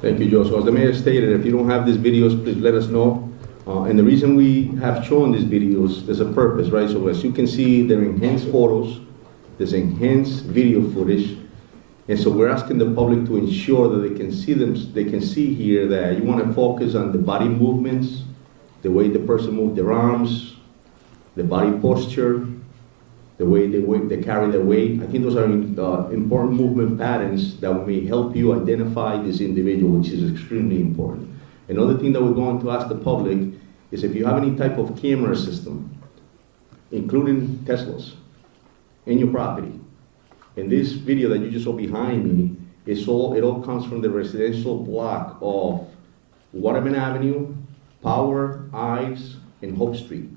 Thank you, Joe. So as the mayor stated, if you don't have these videos, please let us know. And the reason we have shown these videos, there's a purpose, right? So as you can see, they're enhanced photos, there's enhanced video footage, and so we're asking the public to ensure that they can see them. They can see here that you want to focus on the body movements, the way the person moved their arms, the body posture, the way they carry their weight. I think those are important movement patterns that may help you identify this individual, which is extremely important. Another thing that we're going to ask the public is if you have any type of camera system, including Teslas, in your property. In this video that you just saw behind me, it all comes from the residential block of Waterman Avenue, Power, Ives, and Hope Street.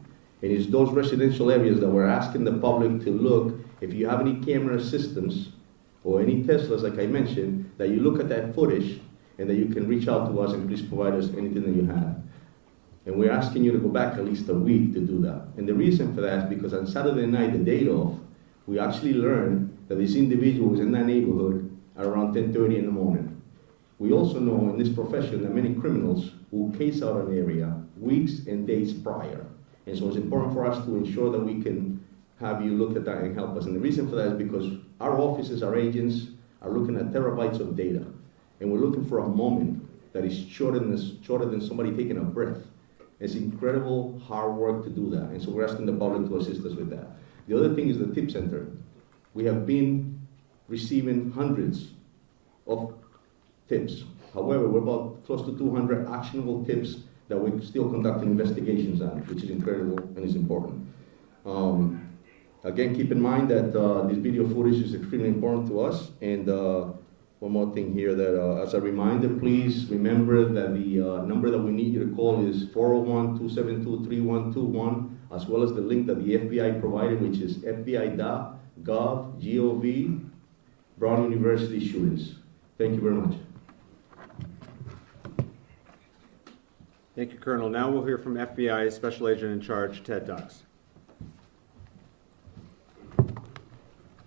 And it's those residential areas that we're asking the public to look, if you have any camera systems or any Teslas, like I mentioned, that you look at that footage and that you can reach out to us and please provide us anything that you have. And we're asking you to go back at least a week to do that. And the reason for that is because on Saturday night, the day off, we actually learned that this individual was in that neighborhood at around 10:30 in the morning. We also know in this profession that many criminals will case out an area weeks and days prior. And so it's important for us to ensure that we can have you look at that and help us. And the reason for that is because our offices, our agents, are looking at terabytes of data. And we're looking for a moment that is shorter than somebody taking a breath. It's incredible hard work to do that. And so we're asking the public to assist us with that. The other thing is the tip center. We have been receiving hundreds of tips. However, we're about close to 200 actionable tips that we're still conducting investigations on, which is incredible and is important. Again, keep in mind that this video footage is extremely important to us. And one more thing here, that as a reminder, please remember that the number that we need you to call is 401-272-3121, as well as the link that the FBI provided, which is fbi.gov, Brown University shootings. Thank you very much. Thank you, Colonel. Now we'll hear from FBI Special Agent in Charge, Ted Dux.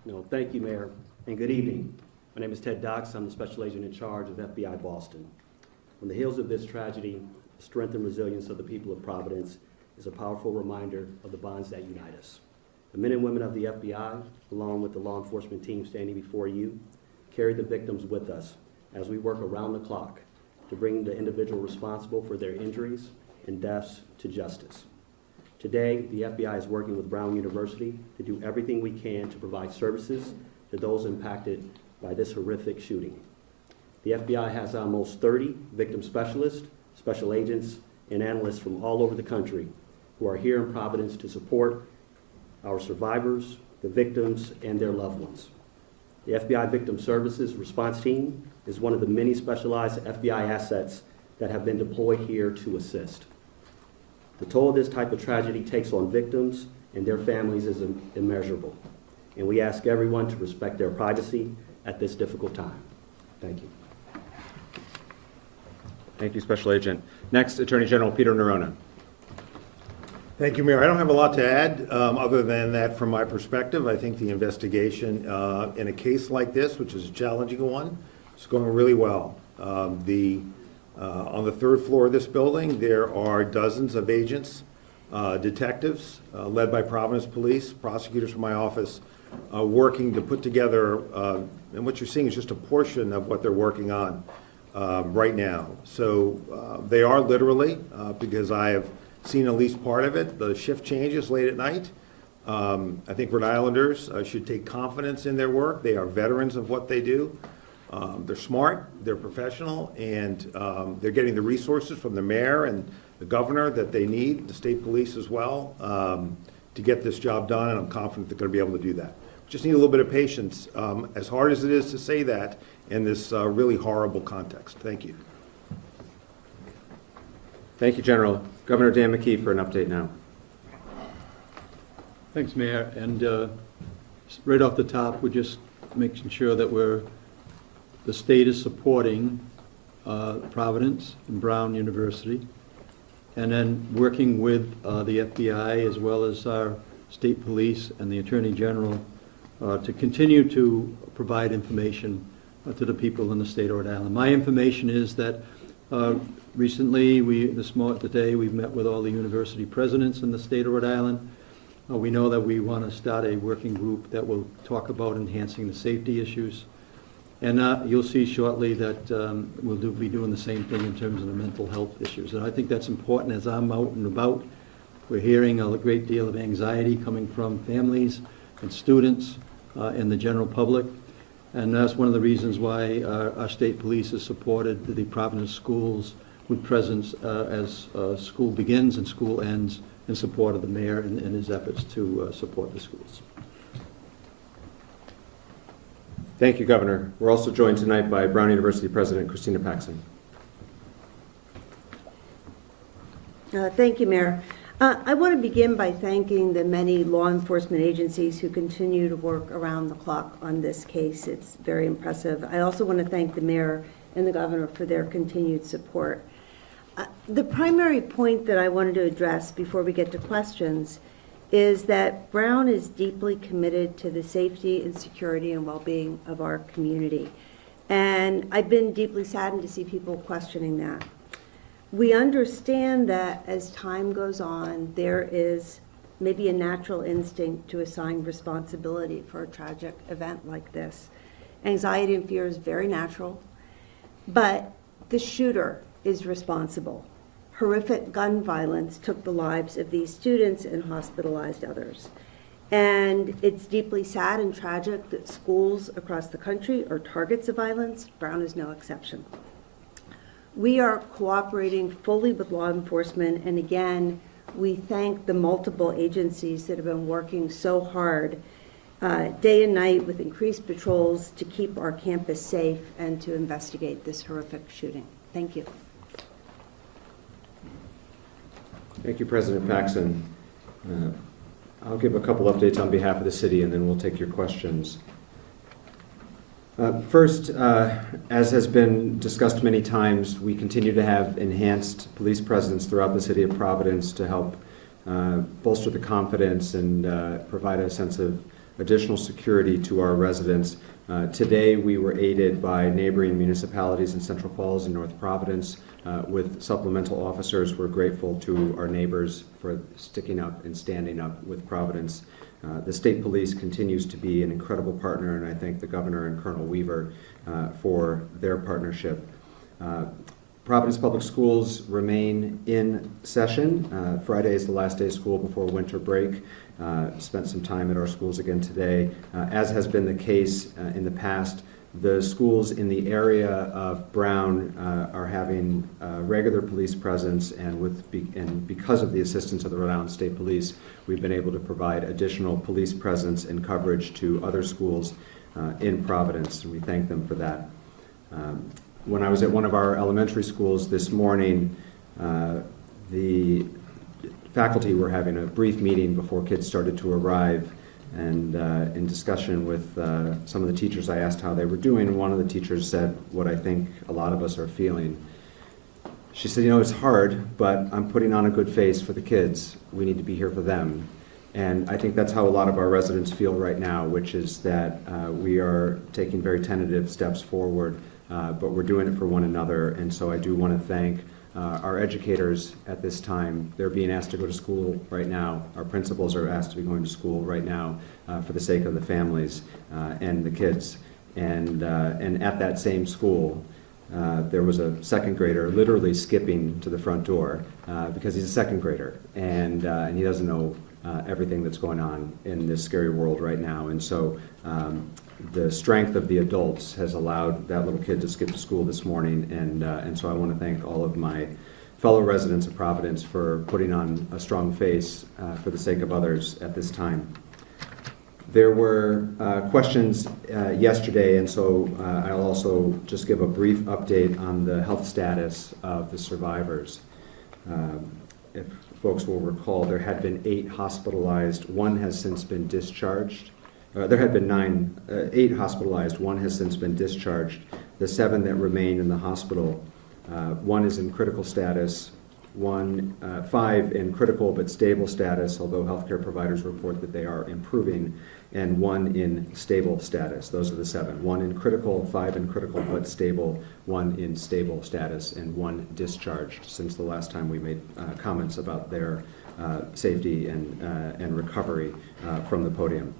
No, thank you, Mayor, and good evening. My name is Ted Dux. I'm the Special Agent in Charge of FBI Boston. On the heels of this tragedy, the strength and resilience of the people of Providence is a powerful reminder of the bonds that unite us. The men and women of the FBI, along with the law enforcement team standing before you, carry the victims with us as we work around the clock to bring the individual responsible for their injuries and deaths to justice. Today, the FBI is working with Brown University to do everything we can to provide services to those impacted by this horrific shooting. The FBI has almost 30 victim specialists, special agents, and analysts from all over the country who are here in Providence to support our survivors, the victims, and their loved ones. The FBI Victim Services Response Team is one of the many specialized FBI assets that have been deployed here to assist. The toll this type of tragedy takes on victims and their families is immeasurable, and we ask everyone to respect their privacy at this difficult time. Thank you. Thank you, Special Agent. Next, Attorney General Peter Nerona. Thank you, Mayor. I don't have a lot to add other than that from my perspective. I think the investigation in a case like this, which is a challenging one, is going really well. On the third floor of this building, there are dozens of agents, detectives, led by Providence Police, prosecutors from my office, working to put together, and what you're seeing is just a portion of what they're working on right now. So they are literally, because I have seen at least part of it, the shift changes late at night. I think Rhode Islanders should take confidence in their work. They are veterans of what they do. They're smart, they're professional, and they're getting the resources from the mayor and the governor that they need, the state police as well, to get this job done, and I'm confident they're going to be able to do that. Just need a little bit of patience, as hard as it is to say that in this really horrible context. Thank you. Thank you, General. Governor Dan McKee for an update now. Thanks, Mayor. And right off the top, we're just making sure that the state is supporting Providence and Brown University, and then working with the FBI as well as our state police and the Attorney General to continue to provide information to the people in the state of Rhode Island. My information is that recently, today, we've met with all the university presidents in the state of Rhode Island. We know that we want to start a working group that will talk about enhancing the safety issues. And you'll see shortly that we'll be doing the same thing in terms of the mental health issues. And I think that's important as I'm out and about. We're hearing a great deal of anxiety coming from families and students and the general public. And that's one of the reasons why our state police has supported the Providence schools with presence as school begins and school ends, in support of the mayor and his efforts to support the schools. Thank you, Governor. We're also joined tonight by Brown University President Christina Paxson. Thank you, Mayor. I want to begin by thanking the many law enforcement agencies who continue to work around the clock on this case. It's very impressive. I also want to thank the mayor and the governor for their continued support. The primary point that I wanted to address before we get to questions is that Brown is deeply committed to the safety and security and well-being of our community. And I've been deeply saddened to see people questioning that. We understand that as time goes on, there is maybe a natural instinct to assign responsibility for a tragic event like this. Anxiety and fear is very natural, but the shooter is responsible. Horrific gun violence took the lives of these students and hospitalized others. And it's deeply sad and tragic that schools across the country are targets of violence. Brown is no exception. We are cooperating fully with law enforcement, and again, we thank the multiple agencies that have been working so hard day and night with increased patrols to keep our campus safe and to investigate this horrific shooting. Thank you. Thank you, President Paxson. I'll give a couple updates on behalf of the city, and then we'll take your questions. First, as has been discussed many times, we continue to have enhanced police presence throughout the city of Providence to help bolster the confidence and provide a sense of additional security to our residents. Today, we were aided by neighboring municipalities in Central Falls and North Providence with supplemental officers. We're grateful to our neighbors for sticking up and standing up with Providence. The state police continues to be an incredible partner, and I thank the governor and Colonel Weaver for their partnership. Providence Public Schools remain in session. Friday is the last day of school before winter break. Spent some time at our schools again today. As has been the case in the past, the schools in the area of Brown are having regular police presence, and because of the assistance of the Rhode Island State Police, we've been able to provide additional police presence and coverage to other schools in Providence, and we thank them for that. When I was at one of our elementary schools this morning, the faculty were having a brief meeting before kids started to arrive, and in discussion with some of the teachers, I asked how they were doing, and one of the teachers said what I think a lot of us are feeling. She said, you know, it's hard, but I'm putting on a good face for the kids. We need to be here for them. And I think that's how a lot of our residents feel right now, which is that we are taking very tentative steps forward, but we're doing it for one another. And so I do want to thank our educators at this time. They're being asked to go to school right now. Our principals are asked to be going to school right now for the sake of the families and the kids. And at that same school, there was a second grader literally skipping to the front door because he's a second grader, and he doesn't know everything that's going on in this scary world right now. And so the strength of the adults has allowed that little kid to skip to school this morning, and so I want to thank all of my fellow residents of Providence for putting on a strong face for the sake of others at this time. There were questions yesterday, and so I'll also just give a brief update on the health status of the survivors. If folks will recall, there had been 8 hospitalized. One has since been discharged. There had been 8 hospitalized. One has since been discharged. The 7 that remain in the hospital, one is in critical status, 5 in critical but stable status, although healthcare providers report that they are improving, and 1 in stable status. Those are the 7. 1 in critical, 5 in critical but stable, 1 in stable status, and 1 discharged since the last time we made comments about their safety and recovery from the podium.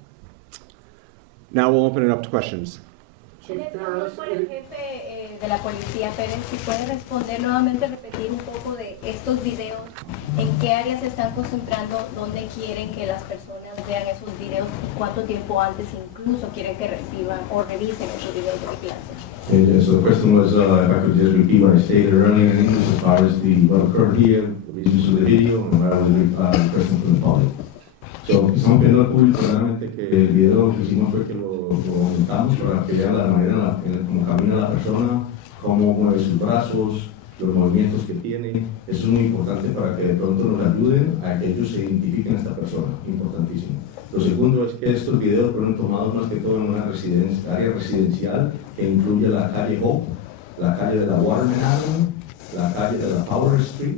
Now we'll open it up to questions. En español por el jefe de la policía, Pérez, si puede responder nuevamente, repetir un poco de estos videos, en qué áreas se están concentrando, dónde quieren que las personas vean esos videos y cuánto tiempo antes incluso quieren que reciban o revisen esos videos de vigilancia. So the question was, if I could just repeat what I stated earlier in English as far as what occurred here, the reasons of the video, and what I was requesting from the public. So, estamos pidiendo al público realmente que el video lo que hicimos fue que lo aumentamos para que vean la manera en cómo camina la persona, cómo mueve sus brazos, los movimientos que tiene. Eso es muy importante para que de pronto nos ayuden a que ellos se identifiquen a esta persona, importantísimo. Lo segundo es que estos videos fueron tomados más que todo en una área residencial que incluye la calle Hope, la calle de la Waterman Avenue, la calle de la Power Street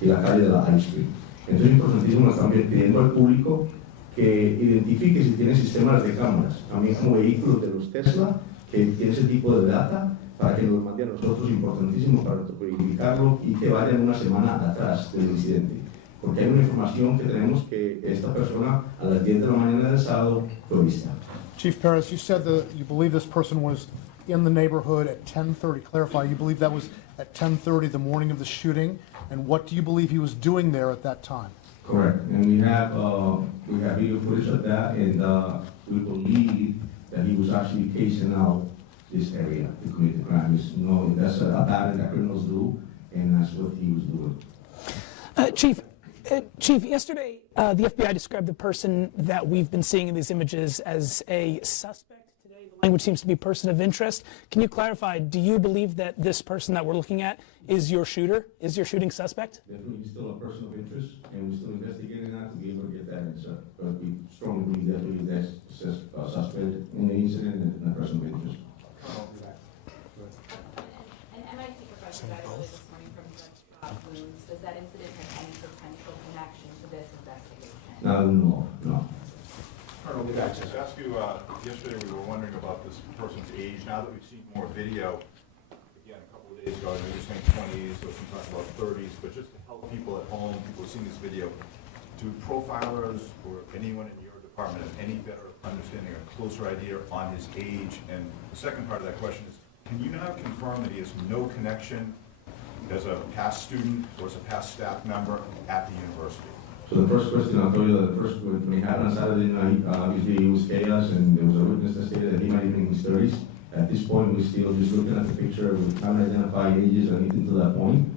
y la calle de la High Street. Entonces es importantísimo también pidiendo al público que identifique si tiene sistemas de cámaras, también como vehículos de los Tesla, que tiene ese tipo de data, para que nos mande a nosotros, importantísimo para verificarlo y que vayan una semana atrás del incidente. Porque hay una información que tenemos que esta persona a las 10 de la mañana del sábado fue vista. Chief Perez, you said that you believe this person was in the neighborhood at 10:30. Clarify, you believe that was at 10:30 the morning of the shooting? And what do you believe he was doing there at that time? Correct, and we have video footage of that, and we believe that he was actually casing out this area to commit the crime. That's a pattern that criminals do, and that's what he was doing. Chief, yesterday the FBI described the person that we've been seeing in these images as a suspect. Today the language seems to be person of interest. Can you clarify, do you believe that this person that we're looking at is your shooter, is your shooting suspect? Definitely still a person of interest, and we're still investigating that to be able to get that answer. But we strongly believe definitely that's a suspect in the incident and a person of interest. An MIT professor got early this morning from Forbes. Does that incident have any potential connection to this investigation? No. Colonel, I just asked you, yesterday we were wondering about this person's age. Now that we've seen more video, again, a couple of days ago, I know you're saying 20s, so some talk about 30s, but just to help people at home, people who've seen this video, do profilers or anyone in your department have any better understanding or closer idea on his age? And the second part of that question is, can you now confirm that he has no connection as a past student or as a past staff member at the university? So the first question, I'll tell you that the first, when it happened on Saturday night, obviously it was chaos, and there was a witness that stated that he might have been in his 30s. At this point, we're still just looking at the picture. We haven't identified ages or anything to that point.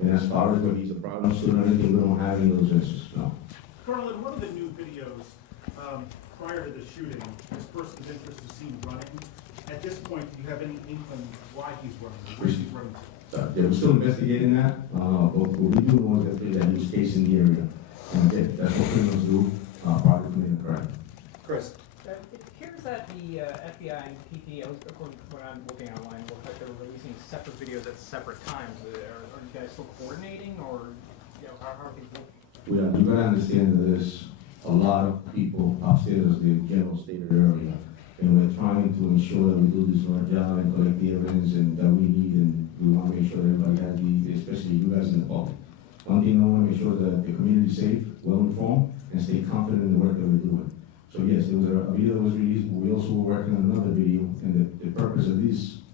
And as far as whether he's a problem student or anything, we don't have any of those answers, no. Colonel, in one of the new videos, prior to the shooting, this person's interest is seen running. At this point, do you have any inkling why he's running, or where he's running to? Yeah, we're still investigating that, but what we do know is that he was casing the area. And again, that's what criminals do prior to committing a crime. Chris. It appears that the FBI and PT, according to what I'm looking online, it looks like they're releasing separate videos at separate times. Are you guys still coordinating, or how are things looking? You gotta understand that there's a lot of people upstairs, as the general stated earlier, and we're trying to ensure that we do this right job and collect the evidence and that we need, and we want to make sure that everybody has especially you guys in the public. One thing, I want to make sure that the community is safe, well-informed, and stay confident in the work that we're doing. So yes, there was a video that was released, but we also were working on another video, and the purpose of this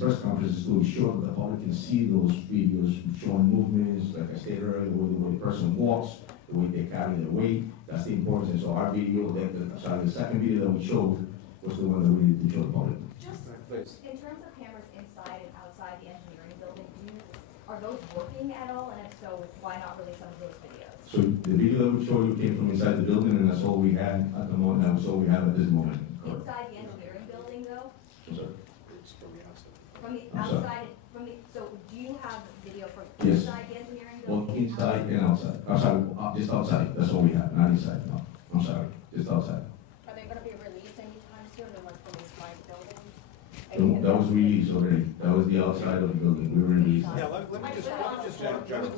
press conference is to ensure that the public can see those videos showing movements, like I stated earlier, the way the person walks, the way they carry their weight. That's the importance. So our video, the second video that we showed was the one that we needed to show the public. Just in terms of cameras inside and outside the engineering building, are those working at all? And if so, why not release some of those videos? So the video that we showed you came from inside the building, and that's all we had at the moment. That's all we have at this moment. Inside the engineering building, though? Sorry. It's from the outside. From the outside, so do you have video from Yes. inside the engineering Both building? inside and outside. I'm sorry, just outside. That's all we have, not inside. No, I'm sorry, just outside. Are they going to be released anytime soon, the ones from inside the building? No, that was released already. That was the outside of the building. We released. Yeah, let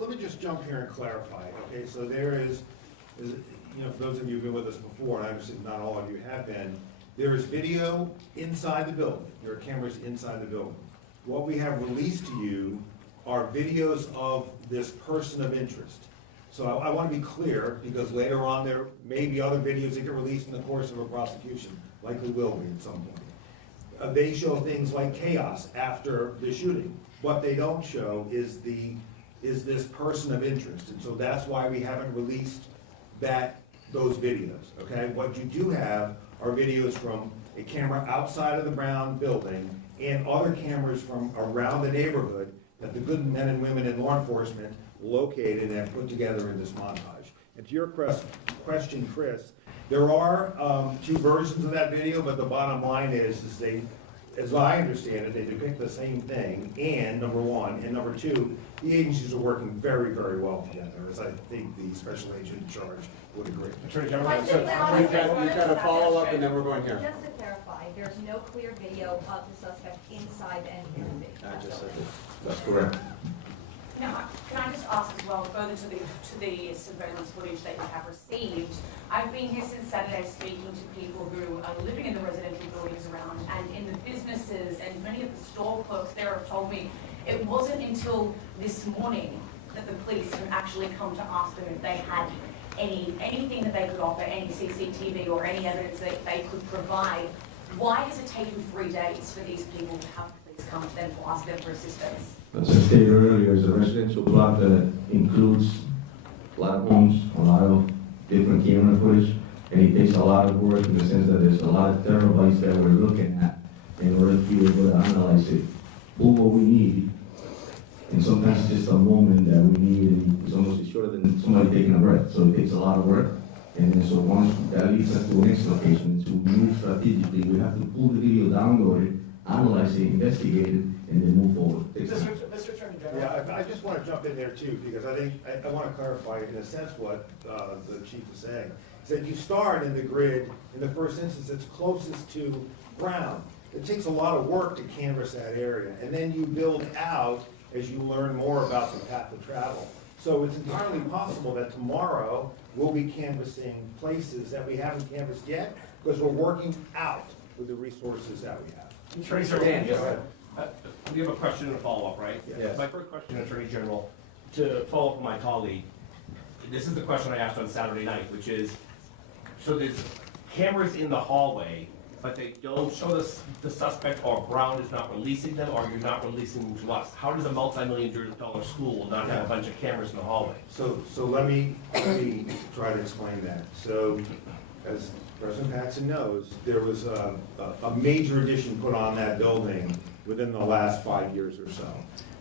me just jump here and clarify, okay? So there is, you know, for those of you who've been with us before, and I understand not all of you have been, there is video inside the building. There are cameras inside the building. What we have released to you are videos of this person of interest. So I want to be clear, because later on there may be other videos that get released in the course of a prosecution, likely will be at some point. They show things like chaos after the shooting. What they don't show is this person of interest, and so that's why we haven't released those videos, okay? What you do have are videos from a camera outside of the Brown building and other cameras from around the neighborhood that the good men and women in law enforcement located and have put together in this montage. And to your question, Chris, there are 2 versions of that video, but the bottom line is they, as I understand it, they depict the same thing, and number one, and number two, the agencies are working very, very well together, as I think the special agent in charge would agree. Attorney General, you've got a follow-up, and then we're going here. Just to clarify, there's no clear video of the suspect inside the engineering building. That's correct. Now, can I just ask as well, further to the surveillance footage that you have received, I've been here since Saturday speaking to people who are living in the residential buildings around and in the businesses, and many of the store clerks there have told me it wasn't until this morning that the police have actually come to ask them if they had anything that they could offer, any CCTV or any evidence that they could provide. Why has it taken 3 days for these people to have police come to them to ask them for assistance? As I stated earlier, it's a residential block that includes a lot of homes, a lot of different camera footage, and it takes a lot of work in the sense that there's a lot of terabytes that we're looking at in order to be able to analyze it, pull what we need, and sometimes it's just a moment that we need, and it's almost shorter than somebody taking a breath, so it takes a lot of work. And then so once that leads us to the next location, to move strategically, we have to pull the video, download it, analyze it, investigate it, and then move forward. Mr. Attorney General. Yeah, I just want to jump in there too, because I think, I want to clarify in a sense what the chief is saying. He said you start in the grid, in the first instance, it's closest to Brown. It takes a lot of work to canvass that area, and then you build out as you learn more about the path of travel. So it's entirely possible that tomorrow we'll be canvassing places that we haven't canvassed yet, because we're working out with the resources that we have. Attorney General, we have a question and a follow-up, right? Yes. My first question, Attorney General, to follow up with my colleague, this is the question I asked on Saturday night, which is, so there's cameras in the hallway, but they don't show the suspect, or Brown is not releasing them, or you're not releasing them to us. How does a multi-million-dollar school not have a bunch of cameras in the hallway? So let me try to explain that. So, as President Paxson knows, there was a major addition put on that building within the last 5 years or so.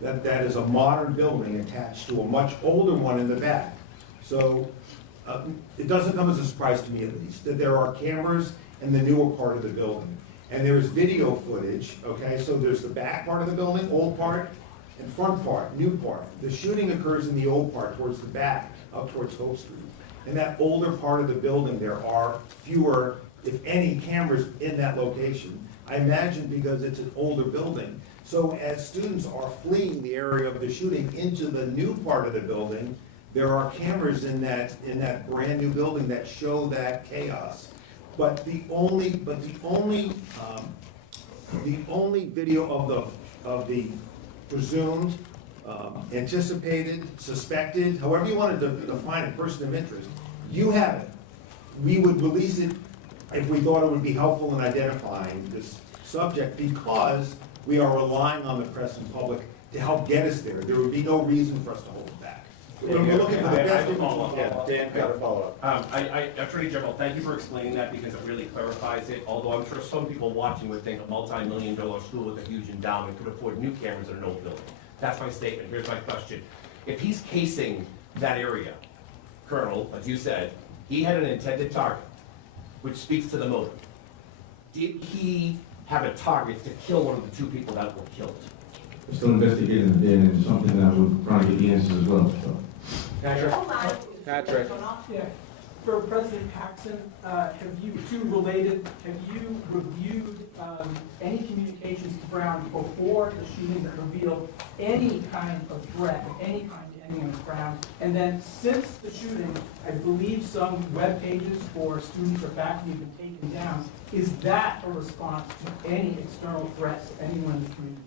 That is a modern building attached to a much older one in the back. So it doesn't come as a surprise to me, at least, that there are cameras in the newer part of the building. And there's video footage, okay? So there's the back part of the building, old part, and front part, new part. The shooting occurs in the old part, towards the back, up towards Hope Street. In that older part of the building, there are fewer, if any, cameras in that location. I imagine because it's an older building. So as students are fleeing the area of the shooting into the new part of the building, there are cameras in that brand new building that show that chaos. But the only video of the presumed, anticipated, suspected, however you wanted to define a person of interest, you have it. We would release it if we thought it would be helpful in identifying this subject, because we are relying on the press and public to help get us there. There would be no reason for us to hold it back. We're looking for the best. Dan, got a follow-up. Attorney General, thank you for explaining that, because it really clarifies it, although I'm sure some people watching would think a multi-million-dollar school with a huge endowment could afford new cameras in an old building. That's my statement. Here's my question. If he's casing that area, Colonel, like you said, he had an intended target, which speaks to the motive. Did he have a target to kill one of the 2 people that were killed? We're still investigating it, and it's something that we're trying to get the answers as well, so. Patrick? For President Paxson, have you reviewed any communications to Brown before the shooting that revealed any kind of threat of any kind to anyone at Brown? And then since the shooting, I believe some web pages for students or faculty have been taken down. Is that a response to any external threats to anyone in the community?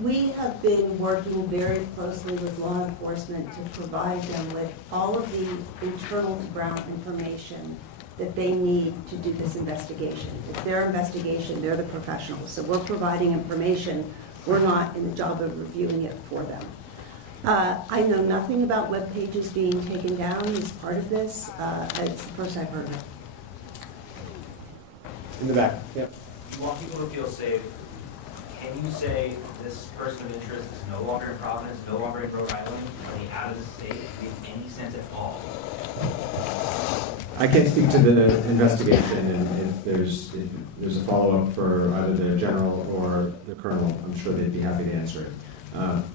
We have been working very closely with law enforcement to provide them with all of the internal to Brown information that they need to do this investigation. It's their investigation, they're the professionals. So we're providing information. We're not in the job of reviewing it for them. I know nothing about web pages being taken down as part of this. It's the first I've heard of it. In the back, yep. You want people to feel safe. Can you say this person of interest is no longer in Providence, no longer in Rhode Island? Are they out of the state? In any sense at all? I can't speak to the investigation, and if there's a follow-up for either the general or the colonel, I'm sure they'd be happy to answer it.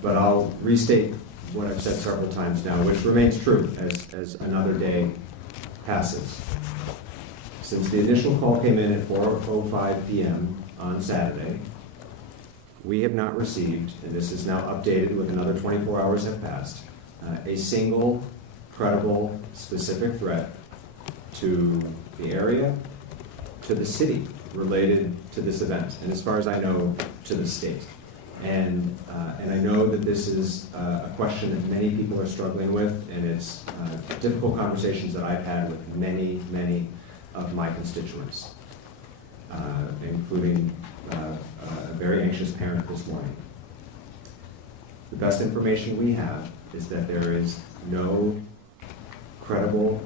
But I'll restate what I've said several times now, which remains true as another day passes. Since the initial call came in at 4:05 p.m. on Saturday, we have not received, and this is now updated with another 24 hours have passed, a single credible, specific threat to the area, to the city related to this event, and as far as I know, to the state. And I know that this is a question that many people are struggling with, and it's difficult conversations that I've had with many, many of my constituents, including a very anxious parent this morning. The best information we have is that there is no credible,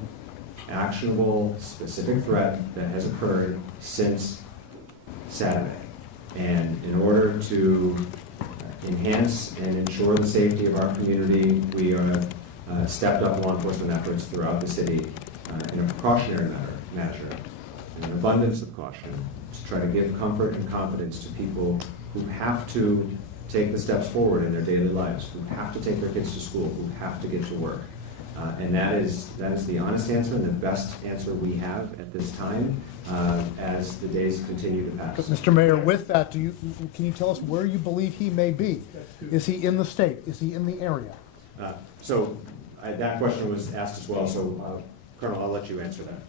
actionable, specific threat that has occurred since Saturday. And in order to enhance and ensure the safety of our community, we are stepped up law enforcement efforts throughout the city in a precautionary measure, in an abundance of caution, to try to give comfort and confidence to people who have to take the steps forward in their daily lives, who have to take their kids to school, who have to get to work. And that is the honest answer and the best answer we have at this time as the days continue to pass. But Mr. Mayor, with that, can you tell us where you believe he may be? Is he in the state? Is he in the area? That question was asked as well, so Colonel, I'll let you answer that.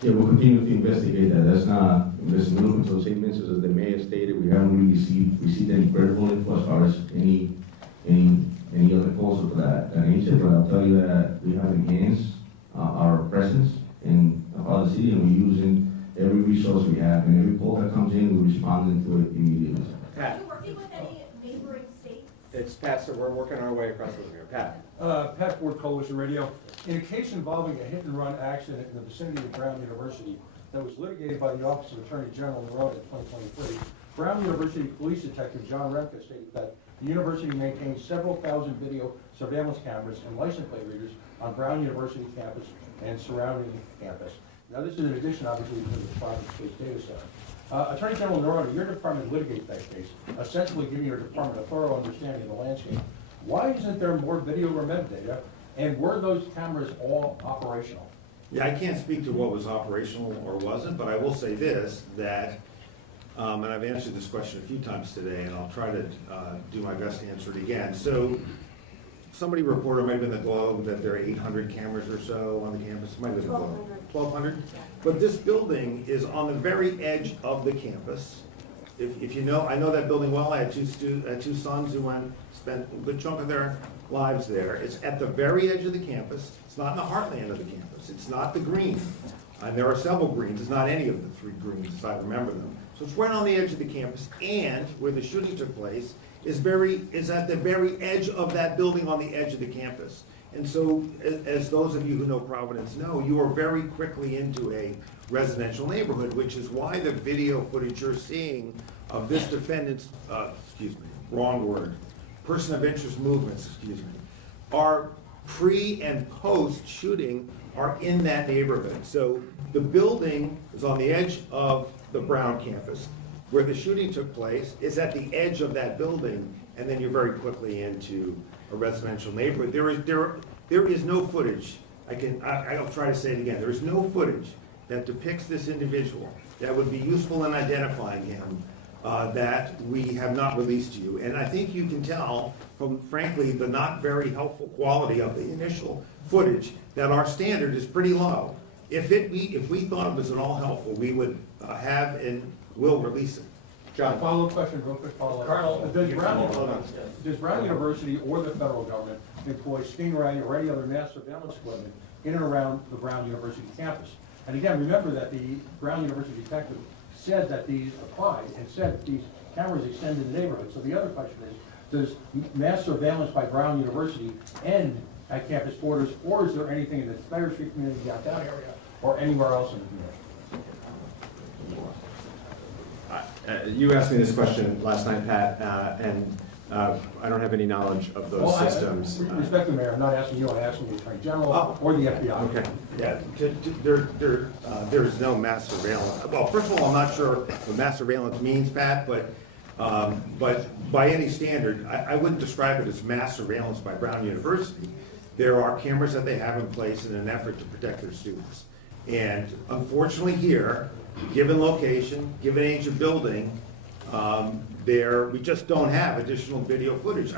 Yeah, we'll continue to investigate that. That's not, there's no control statements, as the mayor stated, we haven't really received any credible info as far as any other calls for that nature, but I'll tell you that we have enhanced our presence in the city, and we're using every resource we have, and every call that comes in, we're responding to it immediately. Are you working with any neighboring states? It's Pat, so we're working our way across the room here. Pat. Pat Ford, Coalition Radio. In a case involving a hit-and-run accident in the vicinity of Brown University that was litigated by the Office of Attorney General in Rhode in 2023, Brown University Police Detective John Remka stated that the university maintains several thousand video surveillance cameras and license plate readers on Brown University campus and surrounding campus. Now, this is in addition, obviously, to the Providence-based data center. Attorney General Norada, your department litigates that case, essentially giving your department a thorough understanding of the landscape. Why isn't there more video or metadata, and were those cameras all operational? Yeah, I can't speak to what was operational or wasn't, but I will say this, that, and I've answered this question a few times today, and I'll try to do my best to answer it again. So, somebody reported, maybe in the Globe, that there are 800 cameras or so on the campus. It might have been the Globe. 1,200? But this building is on the very edge of the campus. If you know, I know that building well. I had two sons who spent a good chunk of their lives there. It's at the very edge of the campus. It's not in the heartland of the campus. It's not the green. And there are several greens. It's not any of the three greens, as I remember them. So it's right on the edge of the campus, and where the shooting took place is at the very edge of that building on the edge of the campus. And so, as those of you who know Providence know, you are very quickly into a residential neighborhood, which is why the video footage you're seeing of this defendant's, person of interest movements, are pre and post shooting are in that neighborhood. So the building is on the edge of the Brown campus. Where the shooting took place is at the edge of that building, and then you're very quickly into a residential neighborhood. There is no footage I'll try to say it again. There's no footage that depicts this individual that would be useful in identifying him that we have not released to you. And I think you can tell from, frankly, the not very helpful quality of the initial footage that our standard is pretty low. If we thought it was at all helpful, we would have and will release it. John, follow-up question, real quick follow-up. Colonel, Does Brown University or the federal government employ Stingray or any other mass surveillance equipment in and around the Brown University campus? And again, remember that the Brown University detective said that these applied and said that these cameras extend to the neighborhood. So the other question is, does mass surveillance by Brown University end at campus borders, or is there anything in the Thayer Street community downtown area or anywhere else in the community? You asked me this question last night, Pat, and I don't have any knowledge of those systems. Respect the mayor, I'm not asking you, I'm asking the Attorney General or the FBI. Okay. Yeah, there's no mass surveillance. Well, first of all, I'm not sure what mass surveillance means, Pat, but by any standard, I wouldn't describe it as mass surveillance by Brown University. There are cameras that they have in place in an effort to protect their students. And unfortunately here, given location, given age of building, we just don't have additional video footage.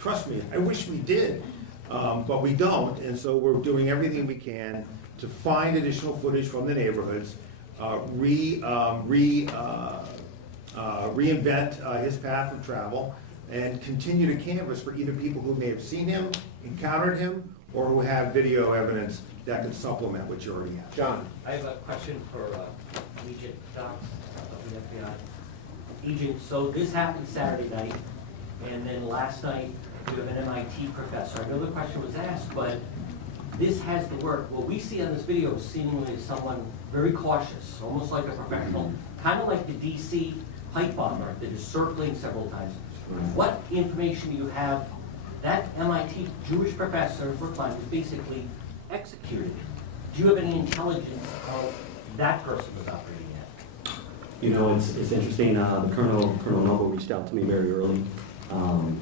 Trust me, I wish we did, but we don't. And so we're doing everything we can to find additional footage from the neighborhoods, reinvent his path of travel, and continue to canvass for either people who may have seen him, encountered him, or who have video evidence that can supplement what you already have. John. I have a question for Agent Dox of the FBI. Agent, so this happened Saturday night, and then last night you have an MIT professor. I know the question was asked, but this has to work. What we see on this video is seemingly someone very cautious, almost like a professional, kind of like the DC pipe bomber that is circling several times. What information do you have? That MIT Jewish professor in Brookline was basically executed. Do you have any intelligence of that person was operating at? You know, it's interesting. Colonel Noble reached out to me very early.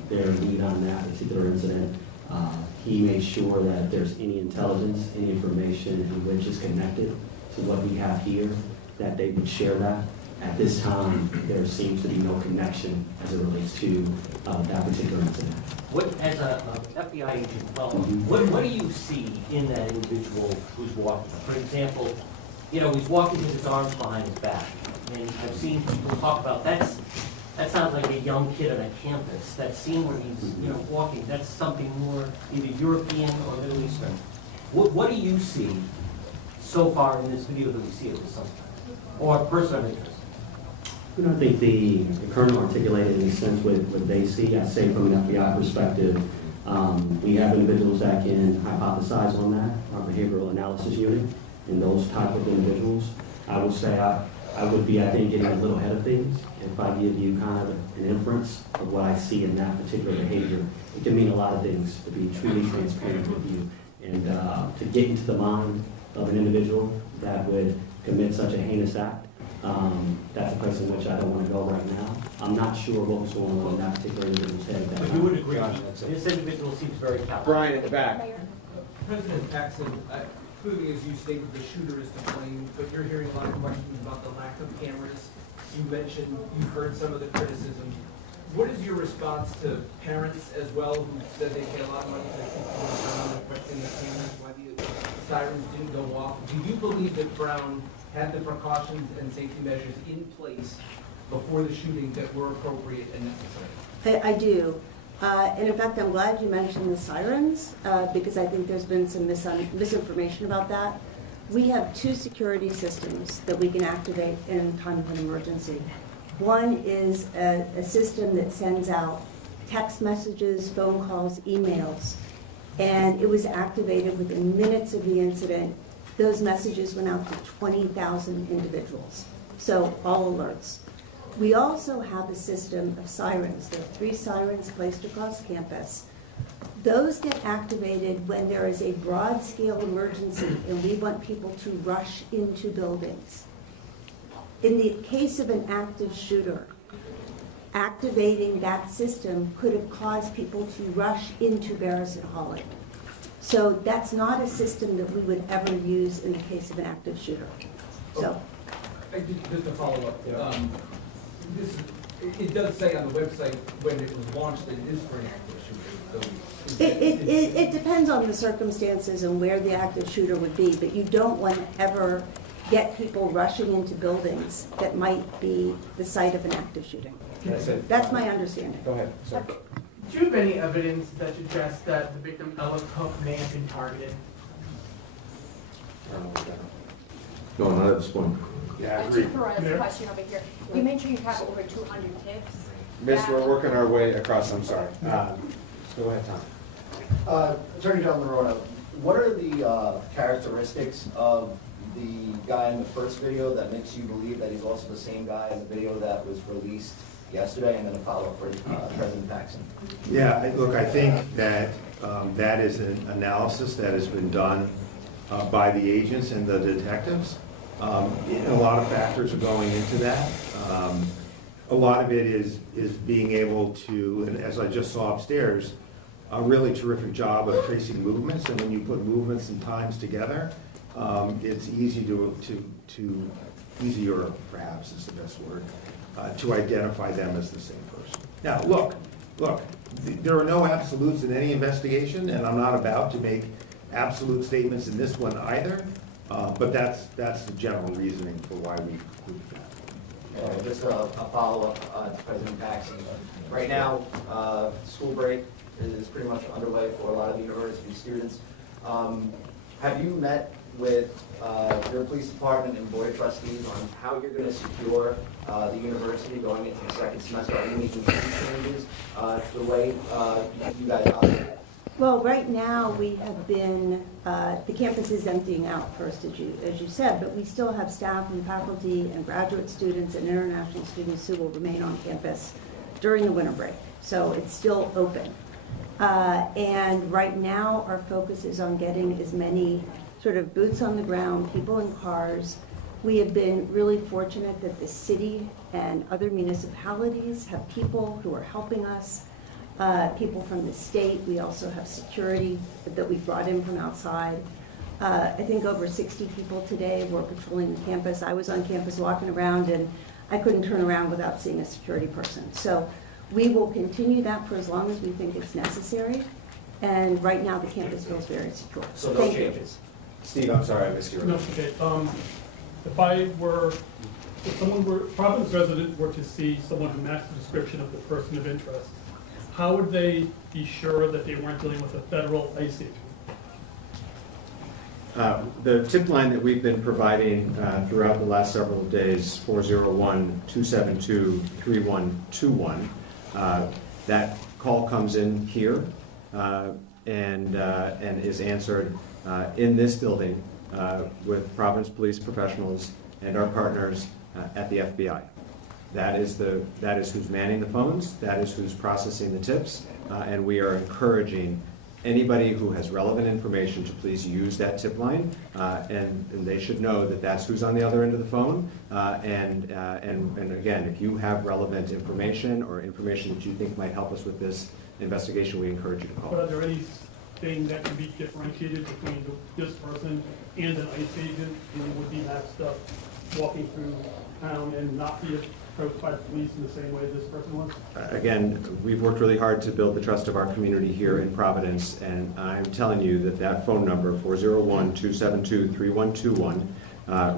Their lead on that particular incident. He made sure that if there's any intelligence, any information in which is connected to what we have here, that they would share that. At this time, there seems to be no connection as it relates to that particular incident. What, as a FBI agent, what do you see in that individual who's walking? For example, you know, he's walking with his arms behind his back, and I've seen people talk about that sounds like a young kid on a campus. That scene where he's, you know, walking, that's something more either European or Middle Eastern. What do you see so far in this video that we see of the suspect or a person of interest? You know, I think the Colonel articulated in a sense what they see. I say from an FBI perspective, we have individuals that can hypothesize on that, our behavioral analysis unit, and those type of individuals. I would say I would be, I think, getting a little ahead of things. If I give you kind of an inference of what I see in that particular behavior, it can mean a lot of things, to be truly transparent with you, and to get into the mind of an individual that would commit such a heinous act. That's a place in which I don't want to go right now. I'm not sure what was going on in that particular individual's head. But you would agree, this individual seems very calibrated. Brian at the back. President Paxson, clearly as you stated, the shooter is to blame, but you're hearing a lot of questions about the lack of cameras. You mentioned you've heard some of the criticism. What is your response to parents as well who said they pay a lot of money to keep Brown requesting the cameras, why the sirens didn't go off? Do you believe that Brown had the precautions and safety measures in place before the shooting that were appropriate and necessary? I do. And in fact, I'm glad you mentioned the sirens because I think there's been some misinformation about that. We have two security systems that we can activate in time of an emergency. One is a system that sends out text messages, phone calls, emails, and it was activated within minutes of the incident. Those messages went out to 20,000 individuals, so all alerts. We also have a system of sirens. There are 3 sirens placed across campus. Those get activated when there is a broad-scale emergency and we want people to rush into buildings. In the case of an active shooter, activating that system could have caused people to rush into Barrison Hallway. So that's not a system that we would ever use in the case of an active shooter. So, Just to follow up, it does say on the website when it was launched that it is for an active shooter. So it depends on the circumstances and where the active shooter would be, but you don't want to ever get people rushing into buildings that might be the site of an active shooting. That's my understanding. Go ahead, sir. Do you have any evidence that suggests that the victim, Ella Cook, may have been targeted? No, not at this point. Yeah, to Perez's question over here. You mentioned you have over 200 tips. Miss, we're working our way across, I'm sorry. Go ahead, Tom. Attorney General Norona, what are the characteristics of the guy in the first video that makes you believe that he's also the same guy in the video that was released yesterday, and then a follow-up for President Paxson? Yeah, look, I think that that is an analysis that has been done by the agents and the detectives. A lot of factors are going into that. A lot of it is being able to, and as I just saw upstairs, a really terrific job of tracing movements, and when you put movements and times together, it's easy easier perhaps is the best word, to identify them as the same person. Now, look, there are no absolutes in any investigation, and I'm not about to make absolute statements in this one either, but that's the general reasoning for why we grouped that. Just a follow-up to President Paxson. Right now, school break is pretty much underway for a lot of the university students. Have you met with your police department and board of trustees on how you're going to secure the university going into the second semester? Are you making changes to the way you guys operate? Well, right now, we have been, the campus is emptying out first, as you said, but we still have staff and faculty and graduate students and international students who will remain on campus during the winter break. So it's still open. And right now, our focus is on getting as many sort of boots on the ground, people in cars. We have been really fortunate that the city and other municipalities have people who are helping us. People from the state. We also have security that we brought in from outside. I think over 60 people today were patrolling the campus. I was on campus walking around, and I couldn't turn around without seeing a security person. So we will continue that for as long as we think it's necessary. And right now, the campus feels very secure. So no changes? Steve, I'm sorry, I missed you. No, okay. If someone were, Providence resident were to see someone who matched the description of the person of interest, how would they be sure that they weren't dealing with a federal ICE agent? The tip line that we've been providing throughout the last several days, 401-272-3121, that call comes in here and is answered in this building with Providence police professionals and our partners at the FBI. That is who's manning the phones, that is who's processing the tips, and we are encouraging anybody who has relevant information to please use that tip line, and they should know that that's who's on the other end of the phone. And again, if you have relevant information or information that you think might help us with this investigation, we encourage you to call. But are there anything that can be differentiated between this person and an ICE agent who would be matched up walking through town and not be approached by the police in the same way this person was? Again, we've worked really hard to build the trust of our community here in Providence, and I'm telling you that phone number, 401-272-3121,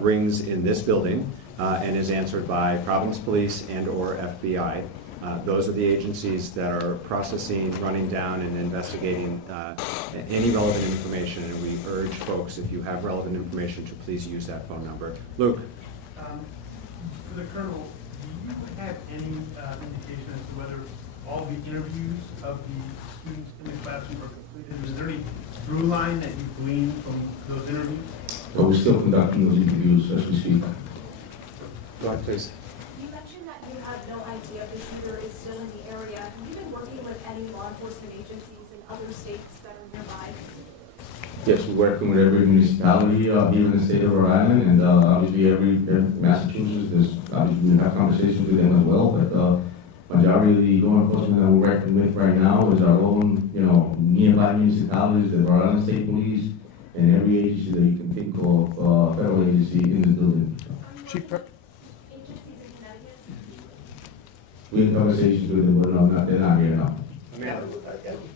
rings in this building and is answered by Providence Police and/or FBI. Those are the agencies that are processing, running down, and investigating any relevant information, and we urge folks, if you have relevant information, to please use that phone number. Luke? For the Colonel, do you have any indication as to whether all the interviews of the students in the classroom are completed? Is there any through line that you glean from those interviews? But we're still conducting those interviews as we speak. Go ahead, please. You mentioned that you have no idea if the shooter is still in the area. Have you been working with any law enforcement agencies in other states that are nearby? Yes, we're working with every municipality here in the state of Rhode Island, and obviously every Massachusetts. Obviously, we have conversations with them as well. But majority of the law enforcement that we're working with right now is our own, nearby municipalities, the Rhode Island State Police, and every agency that you can think of, federal agency in the building. We have conversations with them, but no, they're not here now. Amanda,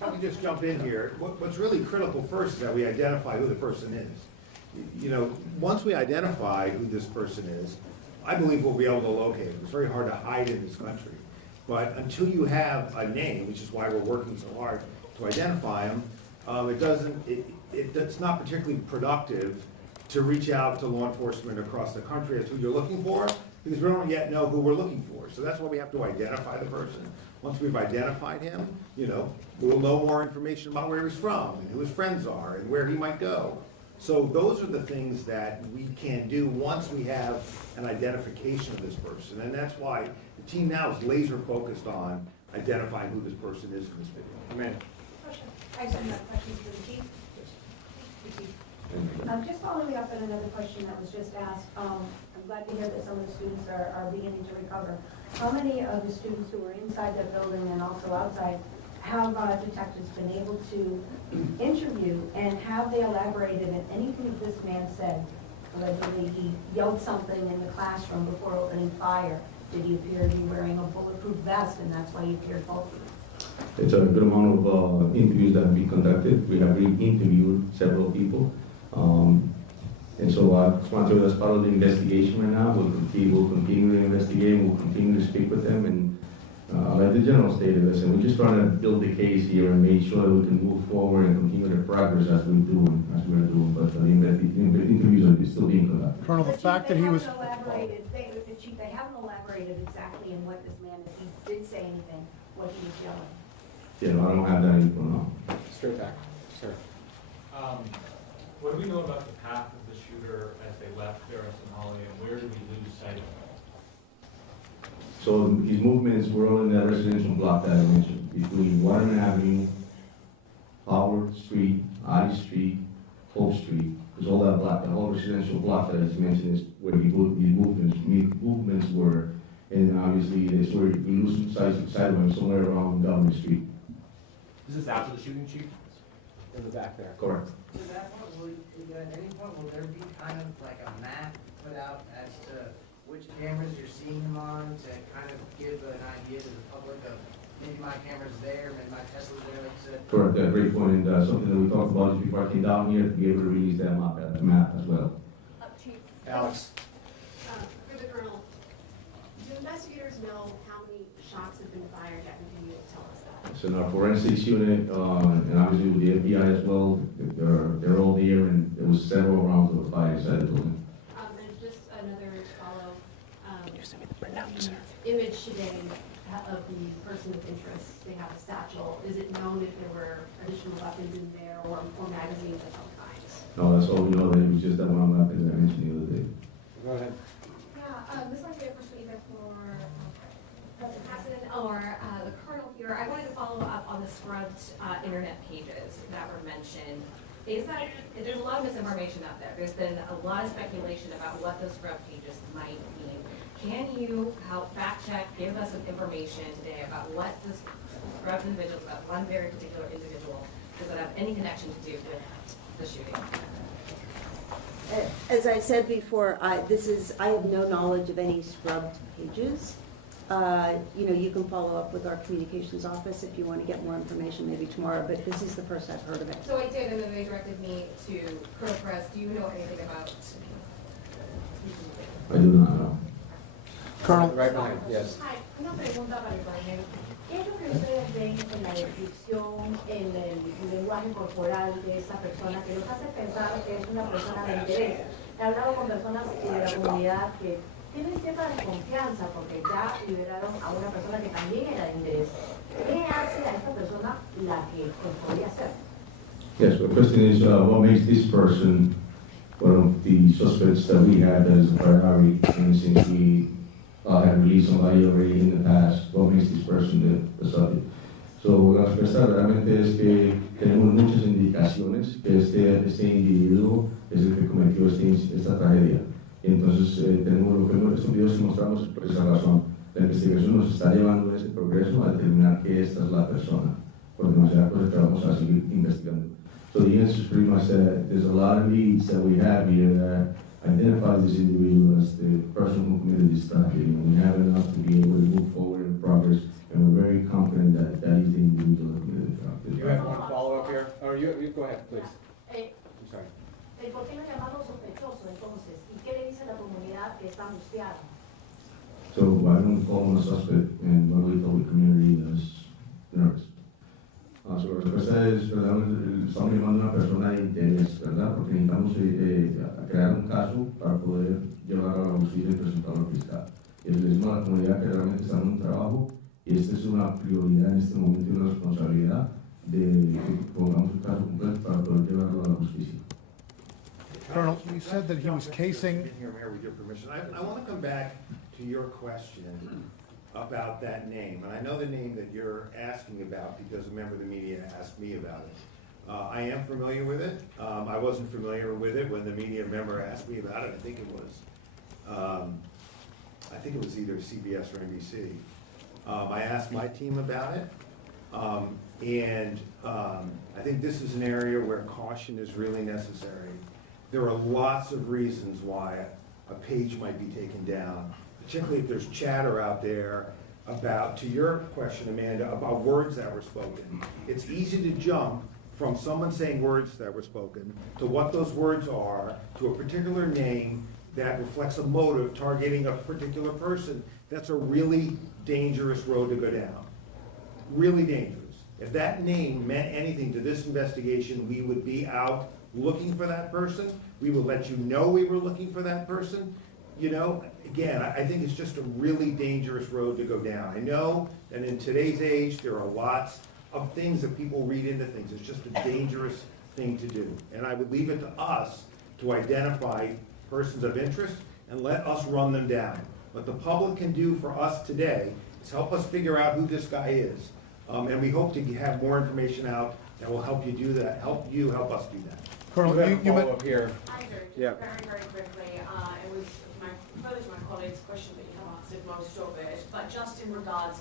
let me just jump in here. What's really critical first is that we identify who the person is. You know, once we identify who this person is, I believe we'll be able to locate him. It's very hard to hide in this country. But until you have a name, which is why we're working so hard to identify him, it's not particularly productive to reach out to law enforcement across the country as to who you're looking for, because we don't yet know who we're looking for. So that's why we have to identify the person. Once we've identified him, you know, we'll know more information about where he's from and who his friends are and where he might go. So those are the things that we can do once we have an identification of this person. And that's why the team now is laser focused on identifying who this person is in this video. Amanda. I just have a question for the chief. Just following up on another question that was just asked, I'm glad to hear that some of the students are beginning to recover. How many of the students who were inside that building and also outside have detectives been able to interview, and have they elaborated on anything this man said? Allegedly, he yelled something in the classroom before opening fire. Did he appear to be wearing a bulletproof vest, and that's why he appeared bulky? It's a good amount of interviews that have been conducted. We have interviewed several people. And so I just want to, as part of the investigation right now, we'll continue to investigate, we'll continue to speak with them. And like the general stated, listen, we're just trying to build the case here and make sure that we can move forward and continue the progress as we're doing. But the interviews are still being conducted. Colonel, the fact that he was... They haven't elaborated exactly in what this man, if he did say anything, what he was yelling. Yeah, no, I don't have that info now. Straight back, sir. What do we know about the path of the shooter as they left Ferris and Holly, and where do we lose sight of them? So his movements were all in that residential block that I mentioned, between Waterman Avenue, Howard Street, I Street, Hope Street. Because all that block, the whole residential block that I just mentioned is where his movements were. And obviously, that's where we lose sight of him somewhere around Government Street. This is after the shooting, Chief? In the back there. Correct. To that point, at any point, will there be kind of like a map put out as to which cameras you're seeing him on, to kind of give an idea to the public of maybe my camera's there, maybe my Tesla's there, like you said? Correct, yeah, great point, and something that we talked about just before I came down here, to be able to release that map as well. Chief. Alex. For the Colonel, do investigators know how many shots have been fired yet, and can you tell us that? So in our forensics unit, and obviously with the FBI as well, they're all there, and there was several rounds of fire inside the building. And just another follow, image today of the person of interest, they have a satchel. Is it known if there were additional weapons in there or magazines of some kinds? No, that's all we know, that it was just that one weapon that I mentioned the other day. Go ahead. Yeah, this might be a question either for President Paxton or the Colonel here. I wanted to follow up on the scrubbed internet pages that were mentioned. There's a lot of misinformation out there. There's been a lot of speculation about what those scrubbed pages might mean. Can you help fact check, give us some information today about what this scrubbed individuals, about one very particular individual, does it have any connection to do with the shooting? As I said before, I have no knowledge of any scrubbed pages. You can follow up with our communications office if you want to get more information maybe tomorrow, but this is the first I've heard of it. So I did, and then they directed me to Colonel Perez. Do you know anything about? I do not know. Colonel. Right behind, yes. Hi, una pregunta para el coronel. ¿Qué es lo que ustedes ven en la descripción, en el lenguaje corporal de esta persona que los hace pensar que es una persona de interés? He hablado con personas de la comunidad que tienen cierta desconfianza porque ya liberaron a una persona que también era de interés. ¿Qué hace a esta persona la que podría ser? Yes, the question is, what makes this person one of the suspects that we have as a priority, and since we have released somebody already in the past, what makes this person the subject? So, la respuesta realmente es que tenemos muchas indicaciones que este individuo es el que cometió esta tragedia. Y entonces, estos videos que mostramos por esa razón. La investigación nos está llevando en ese progreso a determinar que esta es la persona. por demasiadas cosas que vamos a seguir investigando. So the answer is pretty much that there's a lot of leads that we have here that identifies this individual as the person who committed this tragedy, and we have enough to be able to move forward in progress, and we're very confident that that is the individual who committed the tragedy. You have one follow-up here? Or you go ahead, please. I'm sorry. ¿Por qué no llamarlo sospechoso entonces? ¿Y qué le dice a la comunidad que está angustiada? So I don't call him a suspect, and what we told the community is nervous. So la respuesta es, ¿verdad? Estamos llamando a una persona de interés, ¿verdad? Porque necesitamos crear un caso para poder llevarlo a la justicia y presentarlo al fiscal. Y le decimos a la comunidad que realmente está en un trabajo y esta es una prioridad en este momento y una responsabilidad de que pongamos un caso completo para poder llevarlo a la justicia. Colonel, you said that he was casing. Here, Mayor, with your permission, I want to come back to your question about that name. And I know the name that you're asking about because a member of the media asked me about it. I am familiar with it. I wasn't familiar with it when the media member asked me about it. I think it was either CBS or NBC. I asked my team about it. I think this is an area where caution is really necessary. There are lots of reasons why a page might be taken down, particularly if there's chatter out there about, to your question, Amanda, about words that were spoken. It's easy to jump from someone saying words that were spoken to what those words are, to a particular name that reflects a motive targeting a particular person. That's a really dangerous road to go down. Really dangerous. If that name meant anything to this investigation, we would be out looking for that person. We will let you know we were looking for that person. You know, again, I think it's just a really dangerous road to go down. I know that in today's age, there are lots of things that people read into things. It's just a dangerous thing to do. And I would leave it to us to identify persons of interest and let us run them down. What the public can do for us today is help us figure out who this guy is. And we hope to have more information out that will help you do that, help us do that. Colonel, you follow up here. I do, just Yeah. very quickly. It was further to my colleague's question that you have answered most of it, but just in regards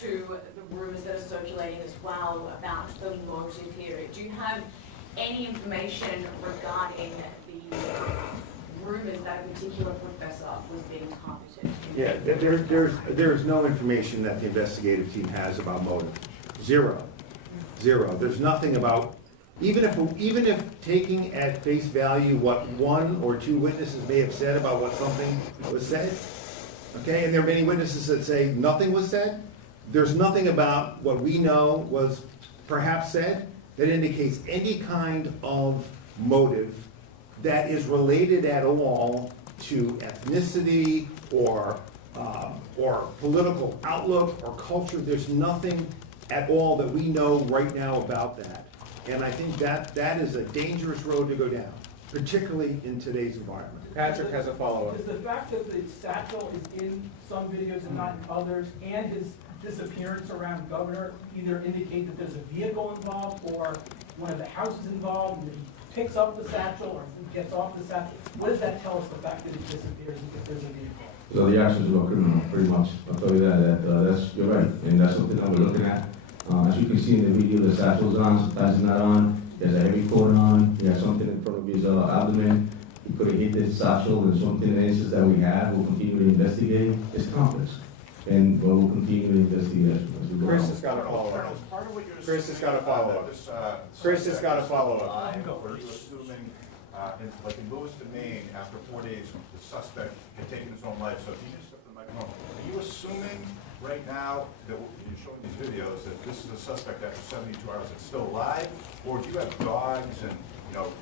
to the rumours that are circulating as well about the motive here, do you have any information regarding the rumours that a particular professor was being targeted? Yeah, there's no information that the investigative team has about motive. Zero. There's nothing about, even if taking at face value what one or two witnesses may have said about what something was said, okay, and there are many witnesses that say nothing was said, there's nothing about what we know was perhaps said that indicates any kind of motive that is related at all to ethnicity or political outlook or culture. There's nothing at all that we know right now about that. And I think that is a dangerous road to go down, particularly in today's environment. Patrick has a follow-up. Does the fact that the satchel is in some videos and not in others, and his disappearance around Governor, either indicate that there's a vehicle involved or one of the houses involved, and he picks up the satchel or gets off the satchel? What does that tell us, the fact that it disappears if there's a vehicle? So the actions were criminal, pretty much. I'll tell you that's, you're right, and that's something that we're looking at. As you can see in the video, the satchel's on, sometimes it's not on. He has a heavy coat on. He has something in front of his abdomen. He could have hit this satchel, and something the instance that we have. We'll continue to investigate. It's complex, and we'll continue to investigate as we go. Chris has got a follow-up. Chris has got a follow-up. Chris has got a follow-up. Are you assuming, like in Lewis to Maine, after 4 days, the suspect had taken his own life? So if you just step to the microphone, are you assuming right now that you're showing these videos that this is a suspect after 72 hours that's still alive, or do you have dogs and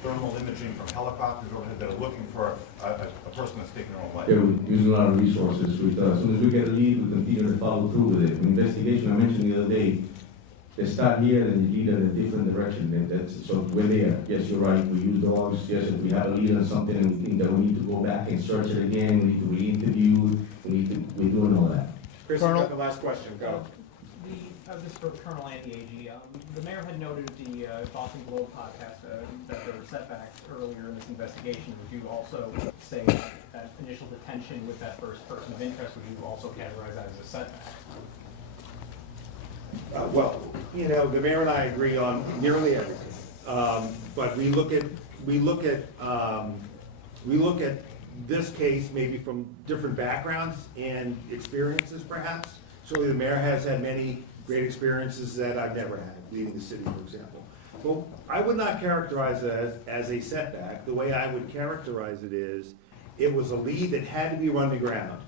thermal imaging from helicopters overhead that are looking for a person that's taken their own life? Yeah, we're using a lot of resources. As soon as we get a lead, we continue to follow through with it. Investigation, I mentioned the other day, they start here and they lead in a different direction. So we're there. Yes, you're right. We use dogs. Yes, if we have a lead on something and we think that we need to go back and search it again, we need to re-interview, we're doing all that. Chris, you got the last question. Go. This is for Colonel Andy Agee. The mayor had noted the Boston Globe podcast that there were setbacks earlier in this investigation. Would you also say that initial detention with that first person of interest, would you also categorize that as a setback? Well, you know, the mayor and I agree on nearly everything. But we look at this case maybe from different backgrounds and experiences perhaps. Certainly the mayor has had many great experiences that I've never had, leading the city, for example. Well, I would not characterize it as a setback. The way I would characterize it is, it was a lead that had to be run to ground.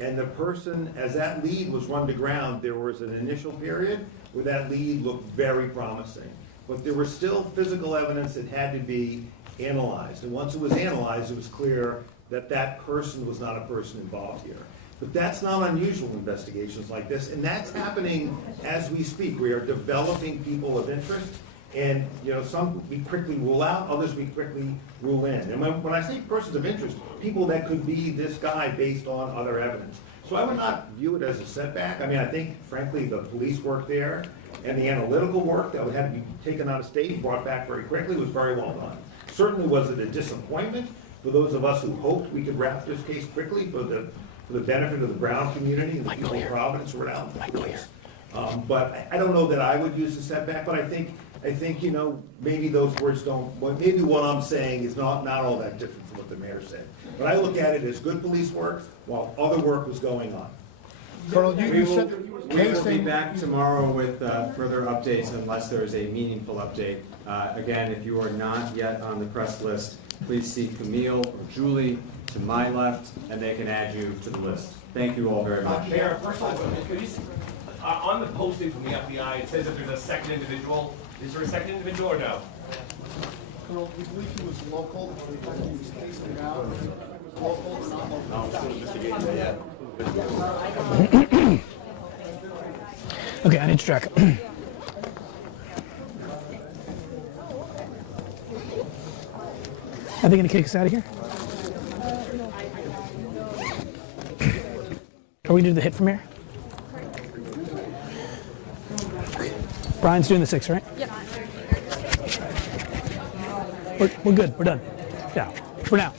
And the person, as that lead was run to ground, there was an initial period where that lead looked very promising. But there was still physical evidence that had to be analyzed. And once it was analyzed, it was clear that that person was not a person involved here. But that's not unusual in investigations like this, and that's happening as we speak. We are developing people of interest, and you know, some we quickly rule out, others we quickly rule in. And when I say persons of interest, people that could be this guy based on other evidence. So I would not view it as a setback. I mean, I think, frankly, the police work there and the analytical work that would have to be taken out of state and brought back very quickly was very well done. Certainly was it a disappointment for those of us who hoped we could wrap this case quickly for the benefit of the Brown community and the people of Providence, Rhode Island. But I don't know that I would use a setback, but I think, you know, maybe those words don't, maybe what I'm saying is not all that different from what the mayor said. But I look at it as good police work while other work was going on. Colonel, We will be back tomorrow with further updates unless there is a meaningful update. Again, if you are not yet on the press list, please see Camille or Julie to my left, and they can add you to the list. Thank you all very much. Mayor, first of all, could you, on the posting from the FBI, it says that there's a second individual. Is there a second individual or no? Colonel, we believe he was local. We think he was casing it out. He was local or not local? No, still investigating that. Okay, I need to track. Are they going to kick us out of here? Are we going to do the hit from here? Okay. Brian's doing the 6, right? Yep. We're good. We're done. Yeah, for now.